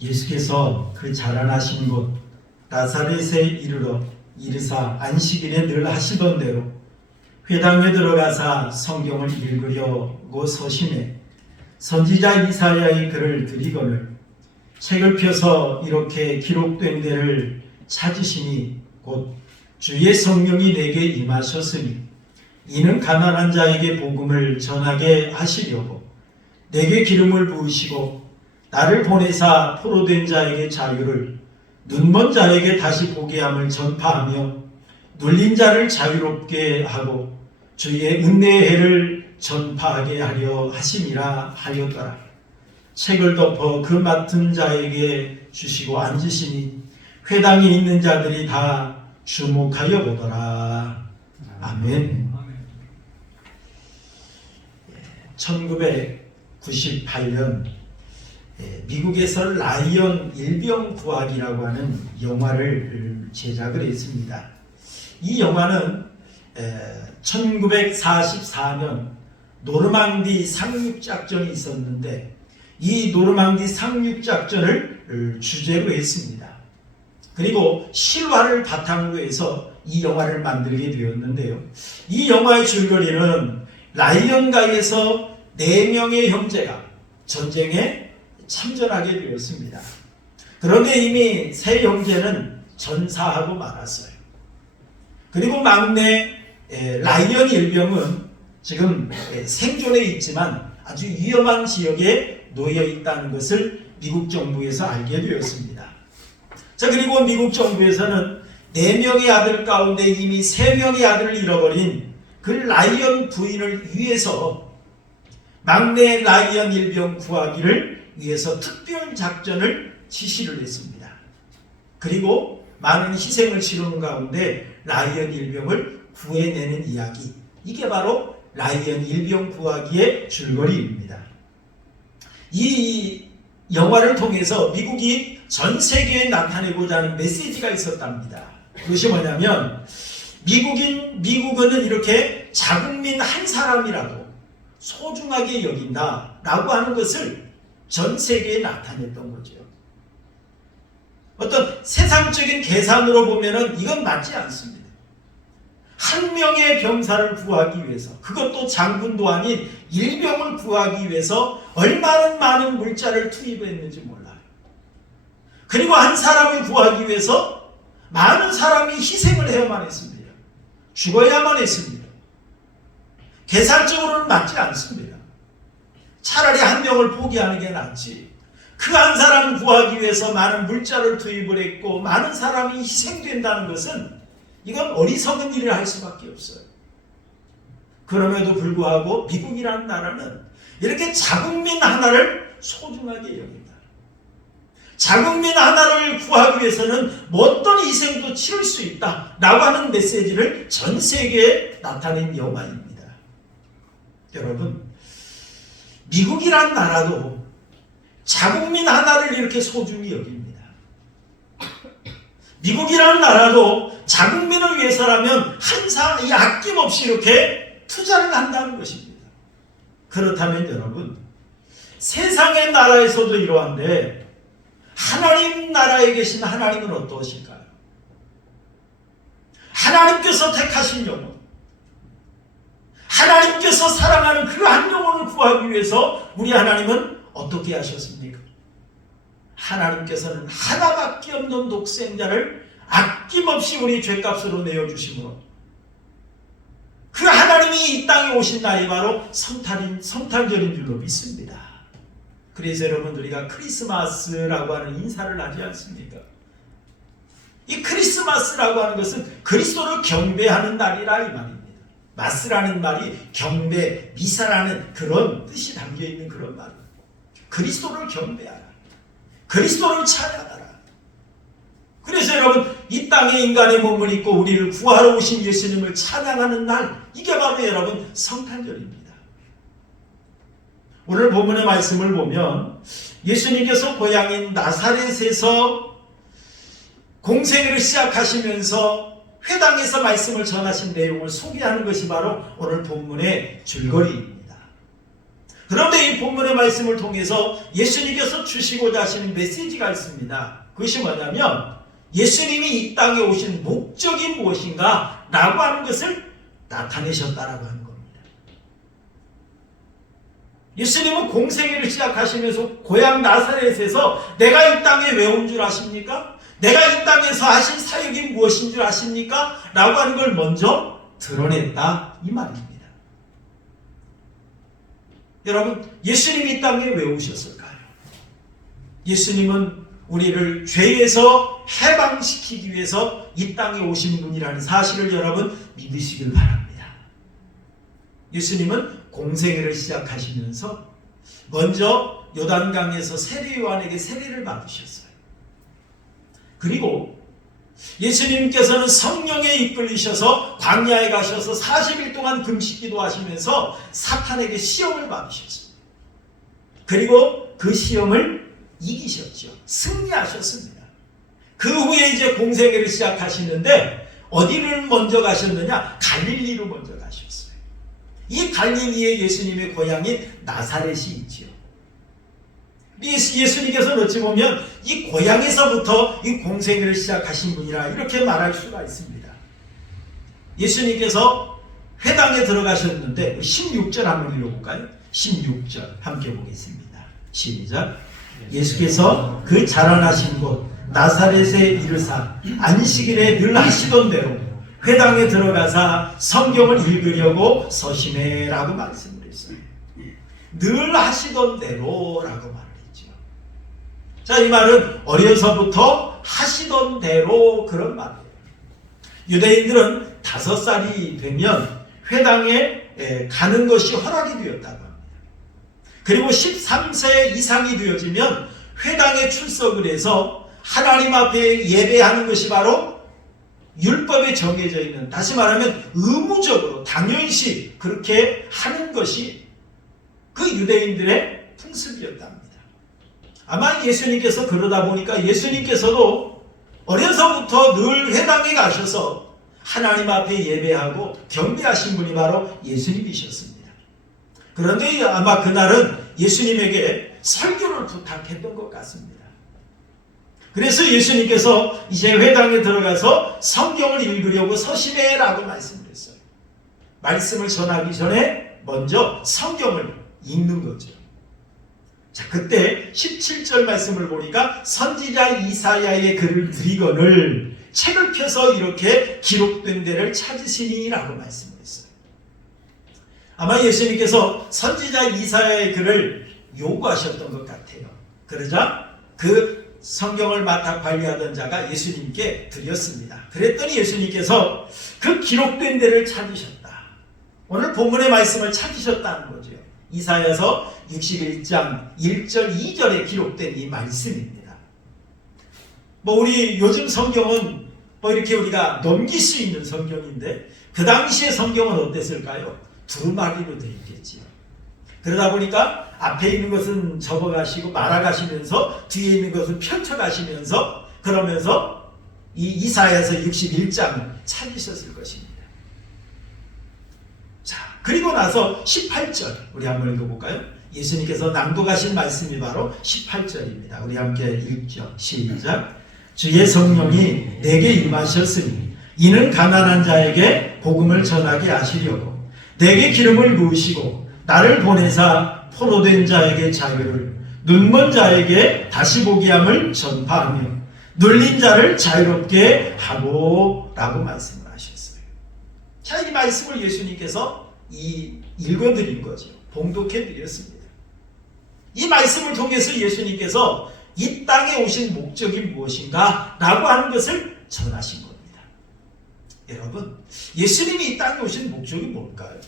예수께서 그 자라나신 곳 나사렛에 이르러 이르사 안식일에 늘 하시던 대로 회당에 들어가사 성경을 읽으려고 서심해 선지자 이사야의 글을 들이거늘 책을 펴서 이렇게 기록된 데를 찾으시니 곧 주의 성령이 내게 임하셨으니 이는 가난한 자에게 복음을 전하게 하시려고 내게 기름을 부으시고 나를 보내사 포로된 자에게 자유를 눈먼 자에게 다시 보게 함을 전파하며 눌린 자를 자유롭게 하고 주의 은혜의 해를 전파하게 하려 하심이라 하였더라. 책을 덮어 그 맡은 자에게 주시고 앉으시니 회당에 있는 자들이 다 주목하여 보더라. 아멘. 1998년 미국에서 라이언 일병 구하기라고 하는 영화를 제작을 했습니다. 이 영화는 1944년 노르망디 상륙작전이 있었는데 이 노르망디 상륙작전을 주제로 했습니다. 그리고 실화를 바탕으로 해서 이 영화를 만들게 되었는데요. 이 영화의 줄거리는 라이언가에서 4명의 형제가 전쟁에 참전하게 되었습니다. 그런데 이미 세 형제는 전사하고 말았어요. 그리고 막내 라이언 일병은 지금 생존해 있지만 아주 위험한 지역에 놓여 있다는 것을 미국 정부에서 알게 되었습니다. 자, 그리고 미국 정부에서는 4명의 아들 가운데 이미 3명의 아들을 잃어버린 그 라이언 부인을 위해서 막내 라이언 일병 구하기를 위해서 특별 작전을 지시를 했습니다. 그리고 많은 희생을 치르는 가운데 라이언 일병을 구해내는 이야기, 이게 바로 라이언 일병 구하기의 줄거리입니다. 이 영화를 통해서 미국이 전 세계에 나타내고자 하는 메시지가 있었답니다. 그것이 뭐냐면 미국은 이렇게 자국민 한 사람이라도 소중하게 여긴다라고 하는 것을 전 세계에 나타냈던 거죠. 어떤 세상적인 계산으로 보면은 이건 맞지 않습니다. 한 명의 병사를 구하기 위해서, 그것도 장군도 아닌 일병을 구하기 위해서 얼마나 많은 물자를 투입했는지 몰라요. 그리고 한 사람을 구하기 위해서 많은 사람이 희생을 해야만 했습니다. 죽어야만 했습니다. 계산적으로는 맞지 않습니다. 차라리 한 명을 포기하는 게 낫지. 그 한 사람을 구하기 위해서 많은 물자를 투입을 했고 많은 사람이 희생된다는 것은 이건 어리석은 일을 할 수밖에 없어요. 그럼에도 불구하고 미국이라는 나라는 이렇게 자국민 하나를 소중하게 여긴다. 자국민 하나를 구하기 위해서는 어떤 희생도 치를 수 있다라고 하는 메시지를 전 세계에 나타낸 영화입니다. 여러분, 미국이란 나라도 자국민 하나를 이렇게 소중히 여깁니다. 미국이라는 나라도 자국민을 위해서라면 한 사람이 아낌없이 이렇게 투자를 한다는 것입니다. 그렇다면 여러분, 세상의 나라에서도 이러한데 하나님 나라에 계신 하나님은 어떠실까요? 하나님께서 택하신 영혼, 하나님께서 사랑하는 그 한 영혼을 구하기 위해서 우리 하나님은 어떻게 하셨습니까? 하나님께서는 하나밖에 없는 독생자를 아낌없이 우리 죄값으로 내어주심으로 그 하나님이 이 땅에 오신 날이 바로 성탄절인 줄로 믿습니다. 그래서 여러분, 우리가 크리스마스라고 하는 인사를 하지 않습니까? 이 크리스마스라고 하는 것은 그리스도를 경배하는 날이라 이 말입니다. 마스라는 말이 경배, 미사라는 그런 뜻이 담겨있는 그런 말입니다. 그리스도를 경배하라. 그리스도를 찬양하라. 그래서 여러분, 이 땅에 인간의 몸을 입고 우리를 구하러 오신 예수님을 찬양하는 날, 이게 바로 여러분 성탄절입니다. 오늘 본문의 말씀을 보면 예수님께서 고향인 나사렛에서 공생애를 시작하시면서 회당에서 말씀을 전하신 내용을 소개하는 것이 바로 오늘 본문의 줄거리입니다. 그런데 이 본문의 말씀을 통해서 예수님께서 주시고자 하시는 메시지가 있습니다. 그것이 뭐냐면 예수님이 이 땅에 오신 목적이 무엇인가 라고 하는 것을 나타내셨다라고 하는 겁니다. 예수님은 공생애를 시작하시면서 고향 나사렛에서 내가 이 땅에 왜 온 줄 아십니까? 내가 이 땅에서 하신 사역이 무엇인 줄 아십니까? 라고 하는 걸 먼저 드러냈다 이 말입니다. 여러분, 예수님이 이 땅에 왜 오셨을까요? 예수님은 우리를 죄에서 해방시키기 위해서 이 땅에 오신 분이라는 사실을 여러분 믿으시길 바랍니다. 예수님은 공생애를 시작하시면서 먼저 요단강에서 세례 요한에게 세례를 받으셨어요. 그리고 예수님께서는 성령에 이끌리셔서 광야에 가셔서 40일 동안 금식기도 하시면서 사탄에게 시험을 받으셨습니다. 그리고 그 시험을 이기셨죠. 승리하셨습니다. 그 후에 이제 공생애를 시작하시는데 어디를 먼저 가셨느냐? 갈릴리로 먼저 가셨어요. 이 갈릴리에 예수님의 고향인 나사렛이 있지요. 예수님께서는 어찌 보면 이 고향에서부터 이 공생애를 시작하신 분이라 이렇게 말할 수가 있습니다. 예수님께서 회당에 들어가셨는데 16절 한번 읽어볼까요? 16절 함께 보겠습니다. 시작. 예수께서 그 자라나신 곳 나사렛에 이르사 안식일에 늘 하시던 대로 회당에 들어가사 성경을 읽으려고 서심해라고 말씀을 했어요. 늘 하시던 대로라고 말을 했죠. 자, 이 말은 어려서부터 하시던 대로 그런 말이에요. 유대인들은 5살이 되면 회당에 가는 것이 허락이 되었다고 합니다. 그리고 13세 이상이 되어지면 회당에 출석을 해서 하나님 앞에 예배하는 것이 바로 율법에 정해져 있는, 다시 말하면 의무적으로 당연시 그렇게 하는 것이 그 유대인들의 풍습이었답니다. 아마 예수님께서 그러다 보니까 예수님께서도 어려서부터 늘 회당에 가셔서 하나님 앞에 예배하고 경배하신 분이 바로 예수님이셨습니다. 그런데 아마 그날은 예수님에게 설교를 부탁했던 것 같습니다. 그래서 예수님께서 이제 회당에 들어가서 성경을 읽으려고 서심해라고 말씀을 했어요. 말씀을 전하기 전에 먼저 성경을 읽는 거죠. 자, 그때 17절 말씀을 보니까 선지자 이사야의 글을 드리거늘 책을 펴서 이렇게 기록된 데를 찾으시니라고 말씀을 했어요. 아마 예수님께서 선지자 이사야의 글을 요구하셨던 것 같아요. 그러자 그 성경을 맡아 관리하던 자가 예수님께 드렸습니다. 그랬더니 예수님께서 그 기록된 데를 찾으셨다. 오늘 본문의 말씀을 찾으셨다는 거죠. 이사야서 61장 1절 2절에 기록된 이 말씀입니다. 우리 요즘 성경은 이렇게 우리가 넘길 수 있는 성경인데 그 당시의 성경은 어땠을까요? 두루마리로 되어 있겠지요. 그러다 보니까 앞에 있는 것은 접어가시고 말아가시면서 뒤에 있는 것은 펼쳐가시면서 그러면서 이 이사야서 61장을 찾으셨을 것입니다. 자, 그리고 나서 18절 우리 한번 읽어볼까요? 예수님께서 낭독하신 말씀이 바로 18절입니다. 우리 함께 읽죠. 시작. 주의 성령이 내게 임하셨으니 이는 가난한 자에게 복음을 전하게 하시려고 내게 기름을 부으시고 나를 보내사 포로된 자에게 자유를 눈먼 자에게 다시 보게 함을 전파하며 눌린 자를 자유롭게 하고 라고 말씀을 하셨어요. 자, 이 말씀을 예수님께서 읽어드린 거죠. 봉독해드렸습니다. 이 말씀을 통해서 예수님께서 이 땅에 오신 목적이 무엇인가 라고 하는 것을 전하신 겁니다. 여러분, 예수님이 이 땅에 오신 목적이 뭘까요?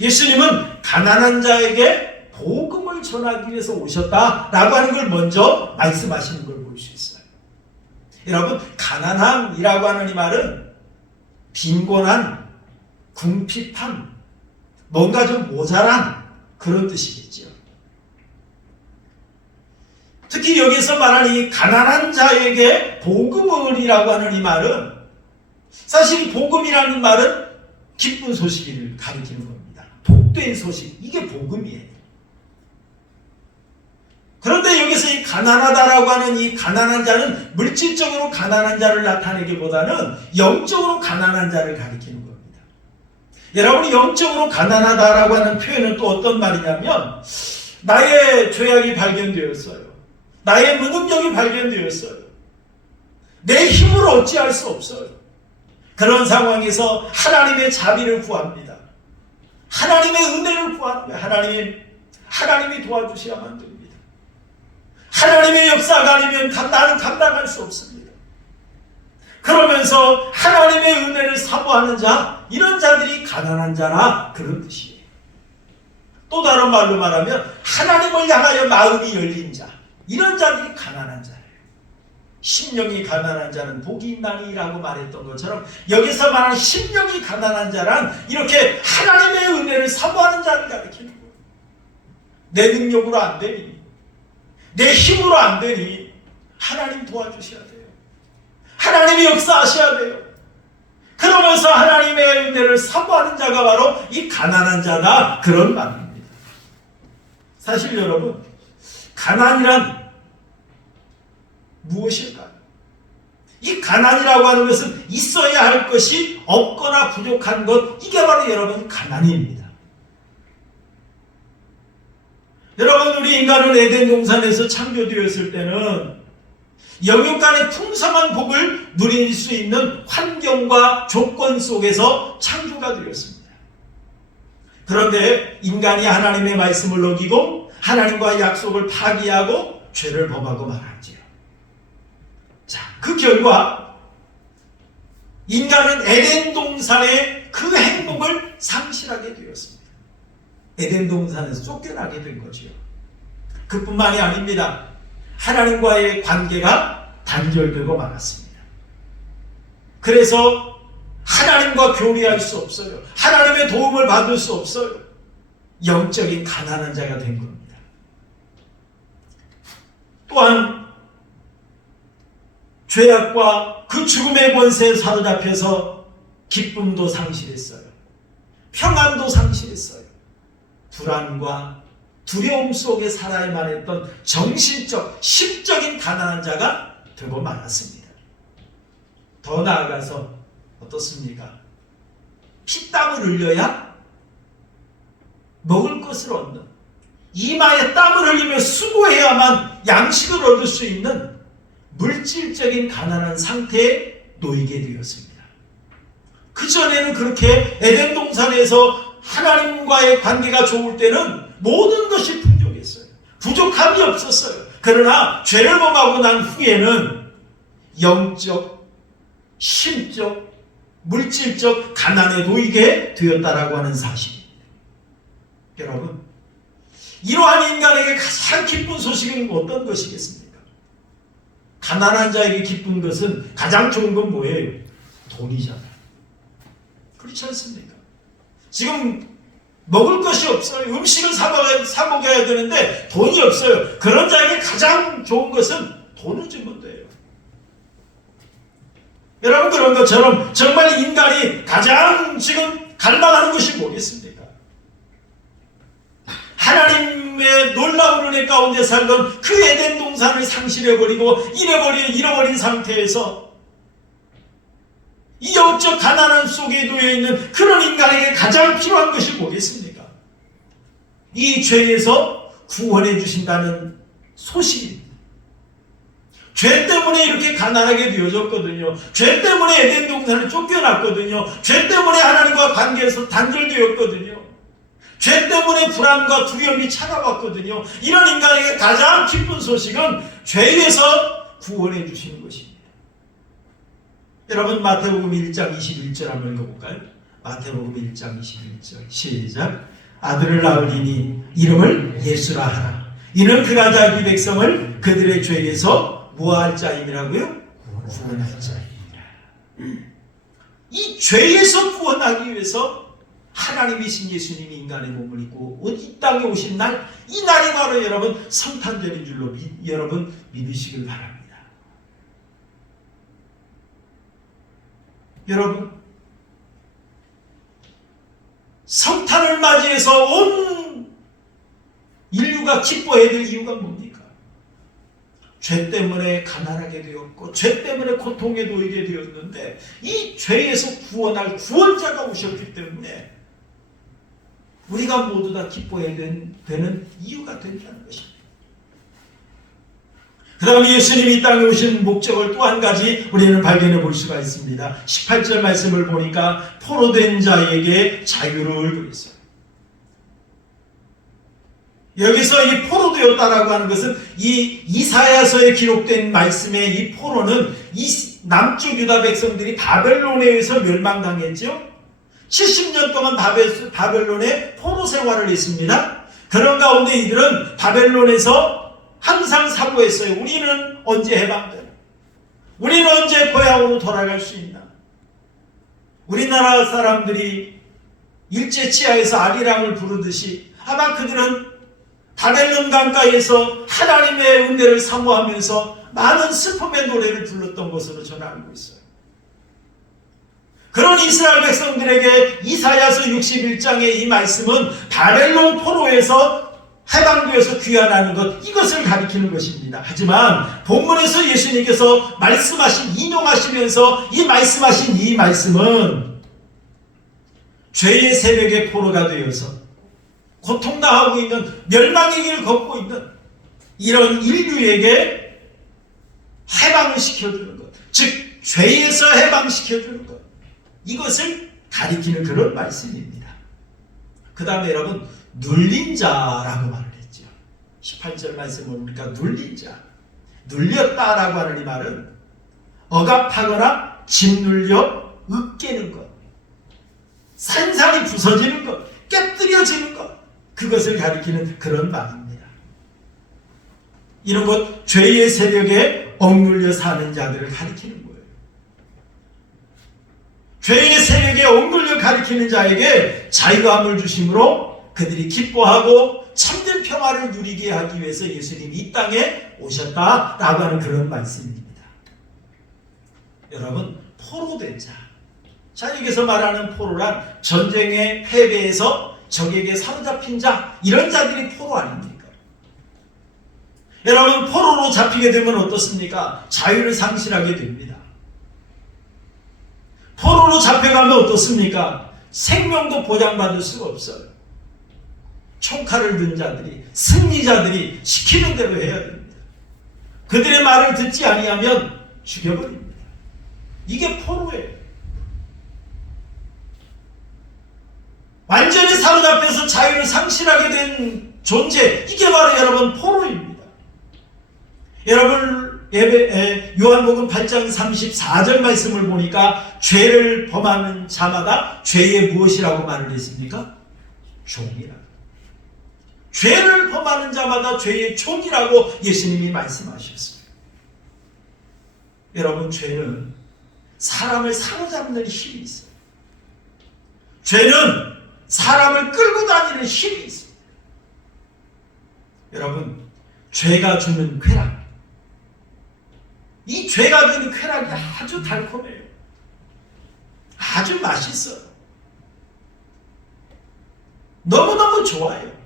예수님은 가난한 자에게 복음을 전하기 위해서 오셨다라고 하는 걸 먼저 말씀하시는 걸 볼 수 있어요. 여러분, 가난함이라고 하는 이 말은 빈곤한, 궁핍한, 뭔가 좀 모자란 그런 뜻이겠죠. 특히 여기서 말하는 이 가난한 자에게 복음을이라고 하는 이 말은 사실 복음이라는 말은 기쁜 소식을 가리키는 겁니다. 복. 복된 소식, 이게 복음이에요. 그런데 여기서 이 가난하다라고 하는 이 가난한 자는 물질적으로 가난한 자를 나타내기보다는 영적으로 가난한 자를 가리키는 겁니다. 여러분이 영적으로 가난하다라고 하는 표현은 또 어떤 말이냐면, 나의 죄악이 발견되었어요. 나의 무능력이 발견되었어요. 내 힘으로 어찌할 수 없어요. 그런 상황에서 하나님의 자비를 구합니다. 하나님의 은혜를 구합니다. 하나님이 도와주셔야만 됩니다. 하나님의 역사가 아니면 나는 감당할 수 없습니다. 그러면서 하나님의 은혜를 사모하는 자, 이런 자들이 가난한 자나 그런 뜻이에요. 또 다른 말로 말하면 하나님을 향하여 마음이 열린 자, 이런 자들이 가난한 자예요. 심령이 가난한 자는 복이 있나니라고 말했던 것처럼 여기서 말하는 심령이 가난한 자란 이렇게 하나님의 은혜를 사모하는 자를 가리키는 거예요. 내 능력으로 안 되니, 내 힘으로 안 되니 하나님 도와주셔야 돼요. 하나님이 역사하셔야 돼요. 그러면서 하나님의 은혜를 사모하는 자가 바로 이 가난한 자다, 그런 말입니다. 사실 여러분, 가난이란 무엇일까요? 이 가난이라고 하는 것은 있어야 할 것이 없거나 부족한 것, 이게 바로 여러분 가난입니다. 여러분, 우리 인간은 에덴 동산에서 창조되었을 때는 영육간의 풍성한 복을 누릴 수 있는 환경과 조건 속에서 창조가 되었습니다. 그런데 인간이 하나님의 말씀을 어기고 하나님과의 약속을 파기하고 죄를 범하고 말았지요. 자, 그 결과 인간은 에덴 동산의 그 행복을 상실하게 되었습니다. 에덴 동산에서 쫓겨나게 된 거지요. 그뿐만이 아닙니다. 하나님과의 관계가 단절되고 말았습니다. 그래서 하나님과 교류할 수 없어요. 하나님의 도움을 받을 수 없어요. 영적인 가난한 자가 된 겁니다. 또한 죄악과 그 죽음의 권세에 사로잡혀서 기쁨도 상실했어요. 평안도 상실했어요. 불안과 두려움 속에 살아야만 했던 정신적, 심적인 가난한 자가 되고 말았습니다. 더 나아가서 어떻습니까? 피땀을 흘려야 먹을 것을 얻는, 이마에 땀을 흘리며 수고해야만 양식을 얻을 수 있는 물질적인 가난한 상태에 놓이게 되었습니다. 그전에는 그렇게 에덴 동산에서 하나님과의 관계가 좋을 때는 모든 것이 풍족했어요. 부족함이 없었어요. 그러나 죄를 범하고 난 후에는 영적, 심적, 물질적 가난에 놓이게 되었다라고 하는 사실입니다. 여러분, 이러한 인간에게 가장 기쁜 소식은 어떤 것이겠습니까? 가난한 자에게 기쁜 것은, 가장 좋은 건 뭐예요? 돈이잖아요. 그렇지 않습니까? 지금 먹을 것이 없어요. 음식을 사 먹어야 되는데 돈이 없어요. 그런 자에게 가장 좋은 것은 돈을 주면 돼요. 여러분, 그런 것처럼 정말 인간이 가장 지금 갈망하는 것이 뭐겠습니까? 하나님의 놀라운 은혜 가운데 살던 그 에덴 동산을 상실해버리고 잃어버린 상태에서 이 영적 가난한 속에 놓여있는 그런 인간에게 가장 필요한 것이 뭐겠습니까? 이 죄에서 구원해 주신다는 소식입니다. 죄 때문에 이렇게 가난하게 되어졌거든요. 죄 때문에 에덴 동산을 쫓겨났거든요. 죄 때문에 하나님과 관계에서 단절되었거든요. 죄 때문에 불안과 두려움이 찾아왔거든요. 이런 인간에게 가장 기쁜 소식은 죄에서 구원해 주시는 것입니다. 여러분, 마태복음 1장 21절 한번 읽어볼까요? 마태복음 1장 21절 시작. 아들을 낳으리니 이름을 예수라 하라. 이는 그가 자기 백성을 그들의 죄에서 뭐할 자임이라고요? 구원할 자임이라. 이 죄에서 구원하기 위해서 하나님이신 예수님이 인간의 몸을 입고 이 땅에 오신 날, 이 날이 바로 여러분 성탄절인 줄로 여러분 믿으시길 바랍니다. 여러분, 성탄을 맞이해서 온 인류가 기뻐해야 될 이유가 뭡니까? 죄 때문에 가난하게 되었고 죄 때문에 고통에 놓이게 되었는데 이 죄에서 구원할 구원자가 오셨기 때문에 우리가 모두 다 기뻐해야 되는 이유가 된다는 것입니다. 그 다음에 예수님이 이 땅에 오신 목적을 또 한 가지 우리는 발견해 볼 수가 있습니다. 18절 말씀을 보니까 포로된 자에게 자유를 그랬어요. 여기서 이 포로되었다라고 하는 것은 이 이사야서에 기록된 말씀의 이 포로는 이 남쪽 유다 백성들이 바벨론에 의해서 멸망당했죠. 70년 동안 바벨론에 포로 생활을 했습니다. 그런 가운데 이들은 바벨론에서 항상 사고했어요. 우리는 언제 해방되나? 우리는 언제 고향으로 돌아갈 수 있나? 우리나라 사람들이 일제치하에서 아리랑을 부르듯이 아마 그들은 바벨론 강가에서 하나님의 은혜를 사모하면서 많은 슬픔의 노래를 불렀던 것으로 저는 알고 있어요. 그런 이스라엘 백성들에게 이사야서 61장의 이 말씀은 바벨론 포로에서 해방되어서 귀환하는 것, 이것을 가리키는 것입니다. 하지만 본문에서 예수님께서 인용하시면서 이 말씀하신 이 말씀은 죄의 세력의 포로가 되어서 고통당하고 있는, 멸망의 길을 걷고 있는 이런 인류에게 해방을 시켜주는 것, 즉 죄에서 해방시켜주는 것, 이것을 가리키는 그런 말씀입니다. 그 다음에 여러분, 눌린 자라고 말을 했죠. 18절 말씀을 보니까 눌린 자, 눌렸다라고 하는 이 말은 억압하거나 짓눌려 으깨는 것, 산산이 부서지는 것, 깨뜨려지는 것, 그것을 가리키는 그런 말입니다. 이런 것, 죄의 세력에 억눌려 사는 자들을 가리키는 거예요. 죄의 세력에 억눌려 가리키는 자에게 자유함을 주심으로 그들이 기뻐하고 참된 평화를 누리게 하기 위해서 예수님이 이 땅에 오셨다라고 하는 그런 말씀입니다. 여러분, 포로된 자. 자, 여기서 말하는 포로란 전쟁의 패배에서 적에게 사로잡힌 자, 이런 자들이 포로 아닙니까? 여러분, 포로로 잡히게 되면 어떻습니까? 자유를 상실하게 됩니다. 포로로 잡혀가면 어떻습니까? 생명도 보장받을 수가 없어요. 총칼을 든 자들이, 승리자들이 시키는 대로 해야 됩니다. 그들의 말을 듣지 아니하면 죽여버립니다. 이게 포로예요. 완전히 사로잡혀서 자유를 상실하게 된 존재, 이게 바로 여러분 포로입니다. 여러분 요한복음 8장 34절 말씀을 보니까 죄를 범하는 자마다 죄의 무엇이라고 말을 했습니까? 종이라. 죄를 범하는 자마다 죄의 종이라고 예수님이 말씀하셨습니다. 여러분, 죄는 사람을 사로잡는 힘이 있어요. 죄는 사람을 끌고 다니는 힘이 있습니다. 여러분, 죄가 주는 쾌락, 이 죄가 주는 쾌락이 아주 달콤해요. 아주 맛있어요. 너무너무 좋아요.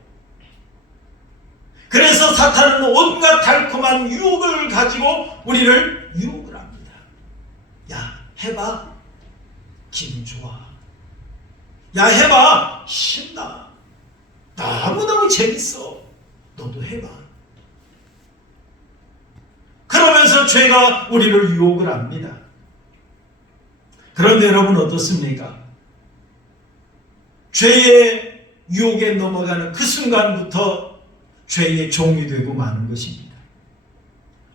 그래서 사탄은 온갖 달콤한 유혹을 가지고 우리를 유혹을 합니다. 야, 해봐. 기분 좋아. 야, 해봐. 신나. 너무너무 재밌어. 너도 해봐. 그러면서 죄가 우리를 유혹을 합니다. 그런데 여러분 어떻습니까? 죄의 유혹에 넘어가는 그 순간부터 죄의 종이 되고 마는 것입니다.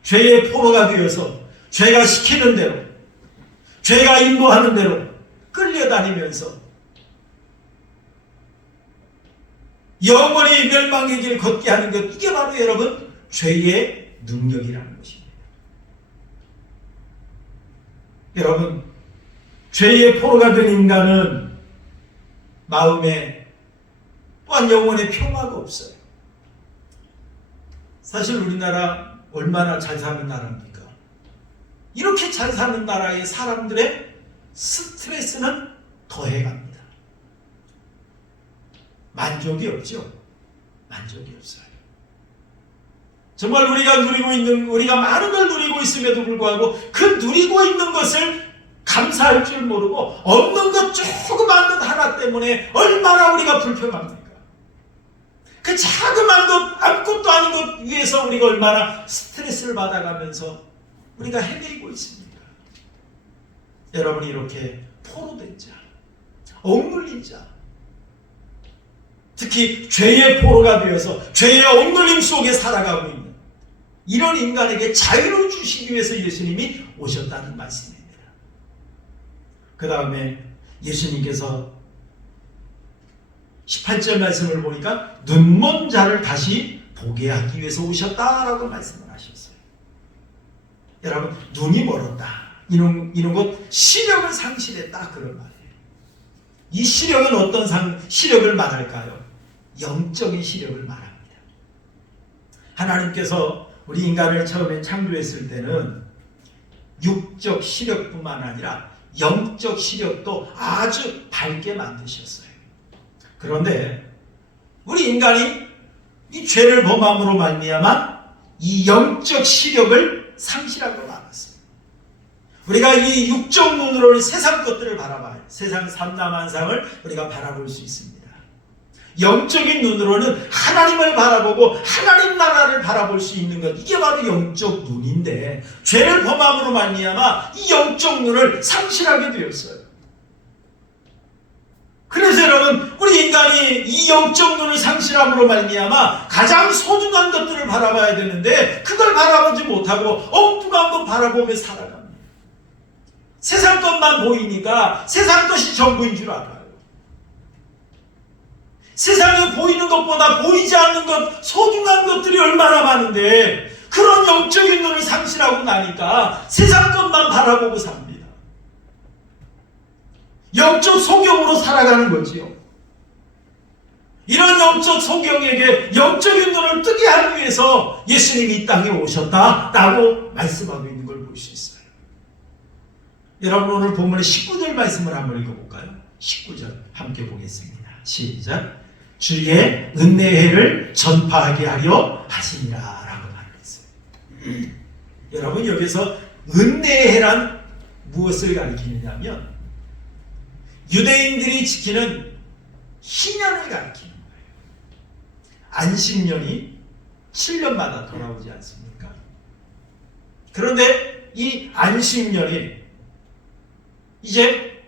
죄의 포로가 되어서 죄가 시키는 대로, 죄가 인도하는 대로 끌려다니면서 영원히 멸망의 길 걷게 하는 것, 이게 바로 여러분 죄의 능력이라는 것입니다. 여러분, 죄의 포로가 된 인간은 마음에 또한 영혼의 평화가 없어요. 사실 우리나라 얼마나 잘 사는 나라입니까? 이렇게 잘 사는 나라의 사람들의 스트레스는 더해갑니다. 만족이 없죠. 만족이 없어요. 정말 우리가 많은 걸 누리고 있음에도 불구하고 그 누리고 있는 것을 감사할 줄 모르고 없는 것 조그만 것 하나 때문에 얼마나 우리가 불평합니까? 그 자그만 것, 아무것도 아닌 것 위해서 우리가 얼마나 스트레스를 받아가면서 우리가 헤매고 있습니까? 여러분이 이렇게 포로된 자, 억눌린 자, 특히 죄의 포로가 되어서 죄의 억눌림 속에 살아가고 있는 이런 인간에게 자유를 주시기 위해서 예수님이 오셨다는 말씀입니다. 그 다음에 예수님께서 18절 말씀을 보니까 눈먼 자를 다시 보게 하기 위해서 오셨다라고 말씀을 하셨어요. 여러분, 눈이 멀었다. 이런 것 시력을 상실했다 그런 말이에요. 이 시력은 어떤 시력을 말할까요? 영적인 시력을 말합니다. 하나님께서 우리 인간을 처음에 창조했을 때는 육적 시력뿐만 아니라 영적 시력도 아주 밝게 만드셨어요. 그런데 우리 인간이 이 죄를 범함으로 말미암아 이 영적 시력을 상실하고 말았어요. 우리가 이 육적 눈으로는 세상 것들을 바라봐요. 세상 삼라만상을 우리가 바라볼 수 있습니다. 영적인 눈으로는 하나님을 바라보고 하나님 나라를 바라볼 수 있는 것, 이게 바로 영적 눈인데 죄를 범함으로 말미암아 이 영적 눈을 상실하게 되었어요. 그래서 여러분, 우리 인간이 이 영적 눈을 상실함으로 말미암아 가장 소중한 것들을 바라봐야 되는데 그걸 바라보지 못하고 엉뚱한 것 바라보며 살아갑니다. 세상 것만 보이니까 세상 것이 전부인 줄 알아요. 세상에 보이는 것보다 보이지 않는 것, 소중한 것들이 얼마나 많은데 그런 영적인 눈을 상실하고 나니까 세상 것만 바라보고 삽니다. 영적 소경으로 살아가는 거지요. 이런 영적 소경에게 영적인 눈을 뜨게 하기 위해서 예수님이 이 땅에 오셨다라고 말씀하고 있는 걸 볼 수 있어요. 여러분, 오늘 본문의 19절 말씀을 한번 읽어볼까요? 19절 함께 보겠습니다. 시작. 주의 은혜를 전파하게 하려 하시니라 라고 말했어요. 여러분, 여기서 은혜란 무엇을 가리키느냐면 유대인들이 지키는 희년을 가리키는 거예요. 안식년이 7년마다 돌아오지 않습니까? 그런데 이 안식년이 이제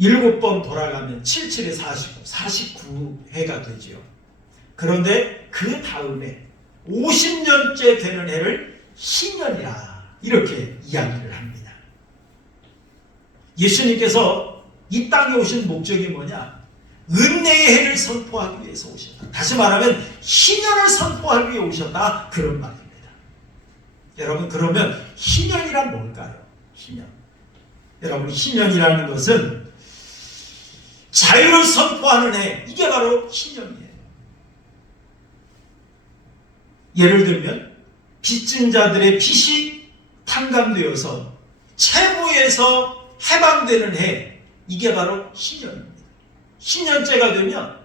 7번 돌아가면 77에 49해가 되죠. 그런데 그 다음에 50년째 되는 해를 희년이라 이렇게 이야기를 합니다. 예수님께서 이 땅에 오신 목적이 뭐냐? 은혜의 해를 선포하기 위해서 오셨다. 다시 말하면 희년을 선포하기 위해 오셨다. 그런 말입니다. 여러분, 그러면 희년이란 뭘까요? 희년. 여러분, 희년이라는 것은 자유를 선포하는 해, 이게 바로 희년이에요. 예를 들면 빚진 자들의 빚이 탕감되어서 채무에서 해방되는 해, 이게 바로 희년입니다. 희년째가 되면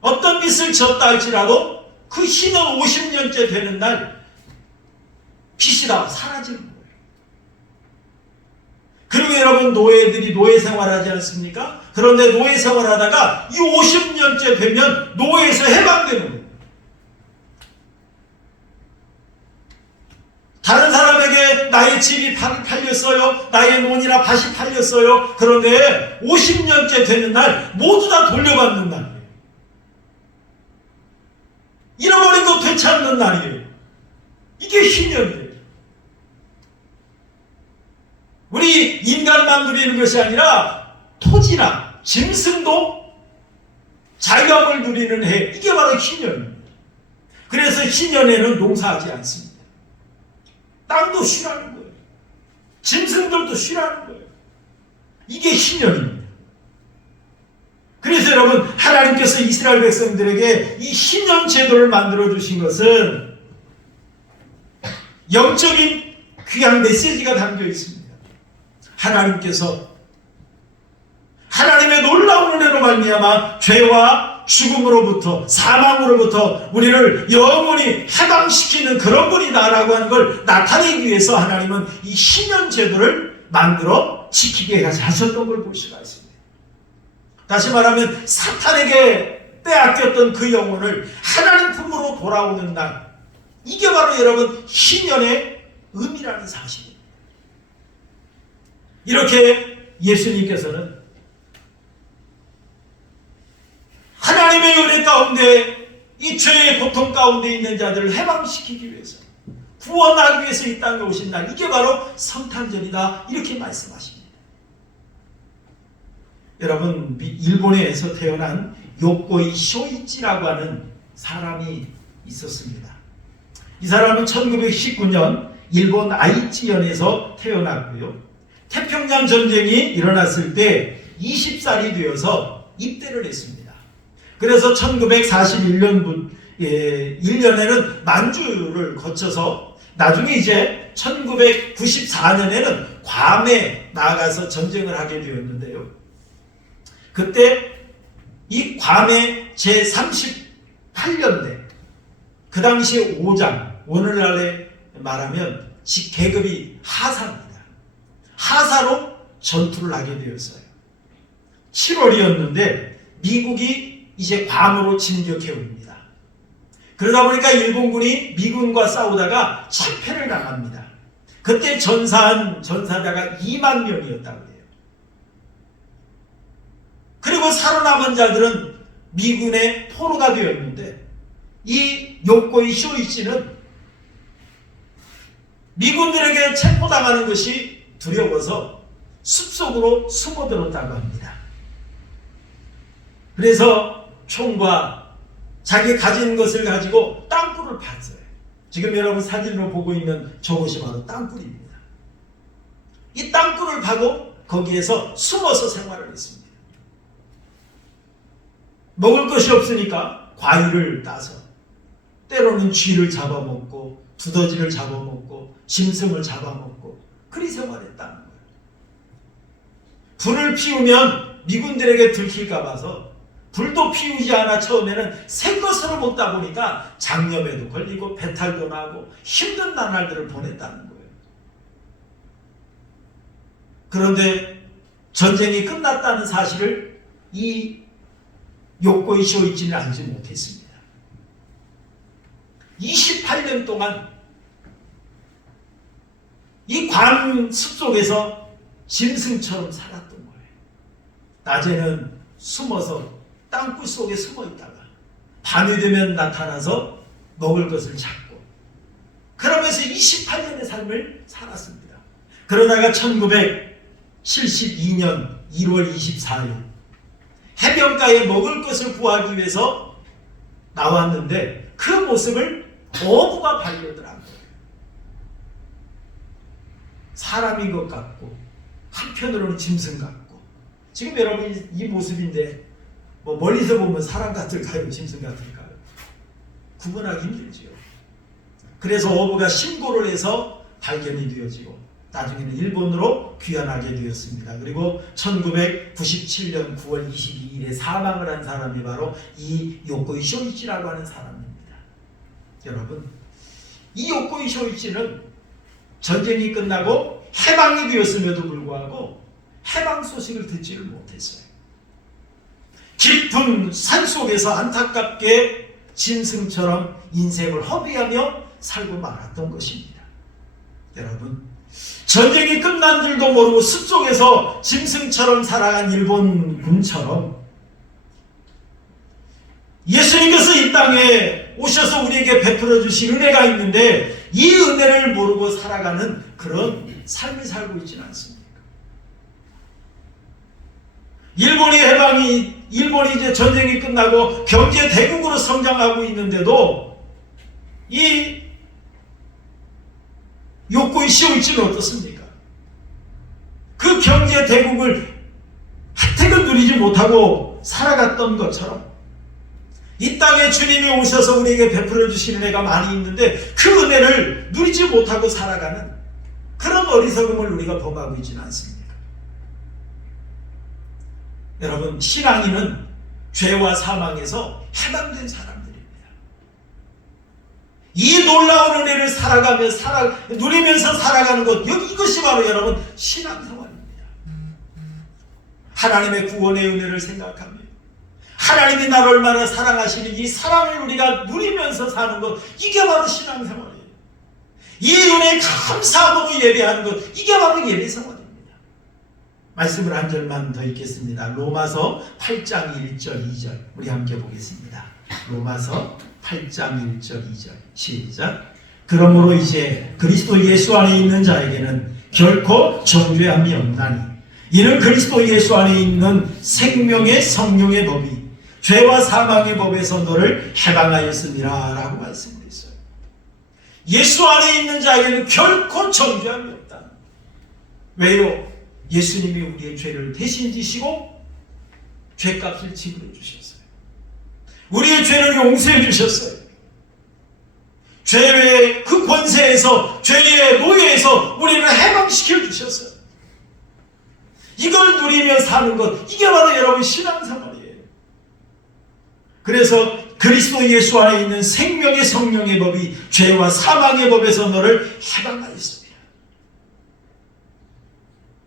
어떤 빚을 졌다 할지라도 그 희년 50년째 되는 날 빚이 다 사라지는 거예요. 그리고 여러분, 노예들이 노예 생활하지 않습니까? 그런데 노예 생활하다가 이 50년째 되면 노예에서 해방되는 거예요. 다른 사람에게 나의 집이 팔렸어요. 나의 논이나 밭이 팔렸어요. 그런데 50년째 되는 날 모두 다 돌려받는 날이에요. 잃어버린 거 되찾는 날이에요. 이게 희년이에요. 우리 인간만 누리는 것이 아니라 토지나 짐승도 자유함을 누리는 해, 이게 바로 희년입니다. 그래서 희년에는 농사하지 않습니다. 땅도 쉬라는 거예요. 짐승들도 쉬라는 거예요. 이게 희년입니다. 그래서 여러분, 하나님께서 이스라엘 백성들에게 이 희년 제도를 만들어 주신 것은 영적인 귀한 메시지가 담겨 있습니다. 하나님께서 하나님의 놀라운 은혜로 말미암아 죄와 죽음으로부터, 사망으로부터 우리를 영원히 해방시키는 그런 분이다라고 하는 걸 나타내기 위해서 하나님은 이 신년 제도를 만들어 지키게 하셨던 걸 볼 수가 있습니다. 다시 말하면 사탄에게 빼앗겼던 그 영혼을 하나님 품으로 돌아오는 날, 이게 바로 여러분 신년의 의미라는 사실입니다. 이렇게 예수님께서는 하나님의 은혜 가운데 이 죄의 고통 가운데 있는 자들을 해방시키기 위해서, 구원하기 위해서 이 땅에 오신 날, 이게 바로 성탄절이다, 이렇게 말씀하십니다. 여러분, 일본에서 태어난 요코이 쇼이치라고 하는 사람이 있었습니다. 이 사람은 1919년 일본 아이치현에서 태어났고요. 태평양 전쟁이 일어났을 때 20살이 되어서 입대를 했습니다. 그래서 1941년에는 만주를 거쳐서 나중에 이제 1994년에는 괌에 나아가서 전쟁을 하게 되었는데요. 그때 이 괌의 제38년대, 그 당시에 5장, 오늘날에 말하면 계급이 하사입니다. 하사로 전투를 하게 되었어요. 7월이었는데 미국이 이제 괌으로 진격해 옵니다. 그러다 보니까 일본군이 미군과 싸우다가 참패를 당합니다. 그때 전사한 전사자가 2만 명이었다고 해요. 그리고 살아남은 자들은 미군의 포로가 되었는데, 이 요코이 쇼이치는 미군들에게 체포당하는 것이 두려워서 숲속으로 숨어들었다고 합니다. 그래서 총과 자기 가진 것을 가지고 땅굴을 팠어요. 지금 여러분 사진으로 보고 있는 저것이 바로 땅굴입니다. 이 땅굴을 파고 거기에서 숨어서 생활을 했습니다. 먹을 것이 없으니까 과일을 따서, 때로는 쥐를 잡아먹고 두더지를 잡아먹고 짐승을 잡아먹고 그리 생활했다는 거예요. 불을 피우면 미군들에게 들킬까 봐서 불도 피우지 않아 처음에는 생것으로 먹다 보니까 장염에도 걸리고 배탈도 나고 힘든 나날들을 보냈다는 거예요. 그런데 전쟁이 끝났다는 사실을 이 요코이 쇼이치는 알지 못했습니다. 28년 동안 이 괌 숲속에서 짐승처럼 살았던 거예요. 낮에는 숨어서 땅굴 속에 숨어 있다가 밤이 되면 나타나서 먹을 것을 찾고, 그러면서 28년의 삶을 살았습니다. 그러다가 1972년 1월 24일 해변가에 먹을 것을 구하기 위해서 나왔는데 그 모습을 어부가 발견을 한 거예요. 사람인 것 같고 한편으로는 짐승 같고. 지금 여러분 이 모습인데 뭐 멀리서 보면 사람 같을까요? 짐승 같을까요? 구분하기 힘들지요. 그래서 어부가 신고를 해서 발견이 되어지고 나중에는 일본으로 귀환하게 되었습니다. 그리고 1997년 9월 22일에 사망을 한 사람이 바로 이 요코이 쇼이치라고 하는 사람입니다. 여러분, 이 요코이 쇼이치는 전쟁이 끝나고 해방이 되었음에도 불구하고 해방 소식을 듣지를 못했어요. 깊은 산속에서 안타깝게 짐승처럼 인생을 허비하며 살고 말았던 것입니다. 여러분, 전쟁이 끝난 줄도 모르고 숲속에서 짐승처럼 살아간 일본 군처럼 예수님께서 이 땅에 오셔서 우리에게 베풀어 주신 은혜가 있는데 이 은혜를 모르고 살아가는 그런 삶을 살고 있지는 않습니까? 일본이 이제 전쟁이 끝나고 경제 대국으로 성장하고 있는데도 이 요코이 쇼이치는 어떻습니까? 그 경제 대국을 혜택을 누리지 못하고 살아갔던 것처럼 이 땅에 주님이 오셔서 우리에게 베풀어 주신 은혜가 많이 있는데 그 은혜를 누리지 못하고 살아가는 그런 어리석음을 우리가 범하고 있지는 않습니까? 여러분, 신앙인은 죄와 사망에서 해방된 사람들입니다. 이 놀라운 은혜를 누리면서 살아가는 것, 이것이 바로 여러분 신앙생활입니다. 하나님의 구원의 은혜를 생각하며 하나님이 나를 얼마나 사랑하시는 이 사랑을 우리가 누리면서 사는 것, 이게 바로 신앙생활이에요. 이 은혜에 감사하고 예배하는 것, 이게 바로 예배생활입니다. 말씀을 한 절만 더 읽겠습니다. 로마서 8장 1절 2절 우리 함께 보겠습니다. 로마서 8장 1절 2절 시작. 그러므로 이제 그리스도 예수 안에 있는 자에게는 결코 정죄함이 없나니 이는 그리스도 예수 안에 있는 생명의 성령의 법이 죄와 사망의 법에서 너를 해방하였습니다 라고 말씀했어요. 예수 안에 있는 자에게는 결코 정죄함이 없다. 왜요? 예수님이 우리의 죄를 대신 지시고 죄값을 지불해 주셨어요. 우리의 죄를 용서해 주셨어요. 죄의 그 권세에서, 죄의 노예에서 우리를 해방시켜 주셨어요. 이걸 누리며 사는 것, 이게 바로 여러분 신앙생활이에요. 그래서 그리스도 예수 안에 있는 생명의 성령의 법이 죄와 사망의 법에서 너를 해방하였습니다.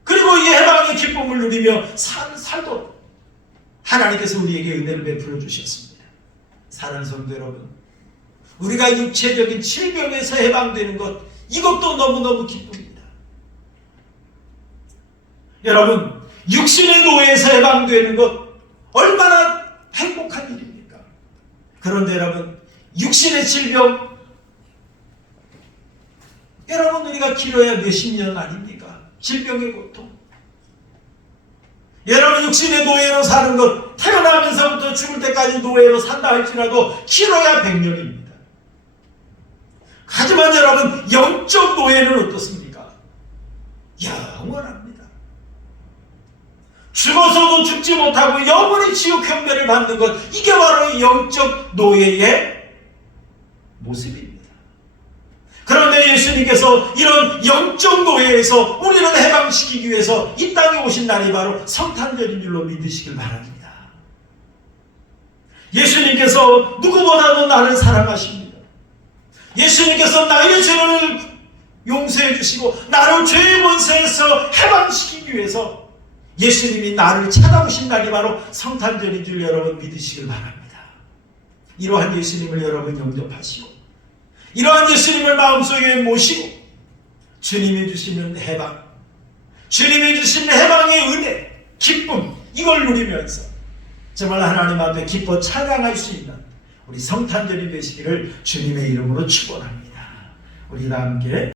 그리고 이 해방의 기쁨을 누리며 살도록 하나님께서 우리에게 은혜를 베풀어 주셨습니다. 사랑하는 성도 여러분, 우리가 육체적인 질병에서 해방되는 것, 이것도 너무너무 기쁩니다. 여러분, 육신의 노예에서 해방되는 것 얼마나 행복한 일입니까? 그런데 여러분, 육신의 질병, 여러분 우리가 길어야 몇십 년 아닙니까? 질병의 고통. 여러분 육신의 노예로 사는 것, 태어나면서부터 죽을 때까지 노예로 산다 할지라도 길어야 100년입니다. 하지만 여러분 영적 노예는 어떻습니까? 영원합니다. 죽어서도 죽지 못하고 영원히 지옥 형벌을 받는 것, 이게 바로 영적 노예의 모습입니다. 그런데 예수님께서 이런 영적 노예에서 우리를 해방시키기 위해서 이 땅에 오신 날이 바로 성탄절인 줄로 믿으시길 바랍니다. 예수님께서 누구보다도 나를 사랑하십니다. 예수님께서 나의 죄를 용서해 주시고 나를 죄의 권세에서 해방시키기 위해서 예수님이 나를 찾아오신 날이 바로 성탄절인 줄 여러분 믿으시길 바랍니다. 이러한 예수님을 여러분 영접하시고 이러한 예수님을 마음속에 모시고 주님이 주시는 해방, 주님이 주시는 해방의 은혜, 기쁨, 이걸 누리면서 정말 하나님 앞에 기뻐 찬양할 수 있는 우리 성탄절이 되시기를 주님의 이름으로 축원합니다. 우리 다 함께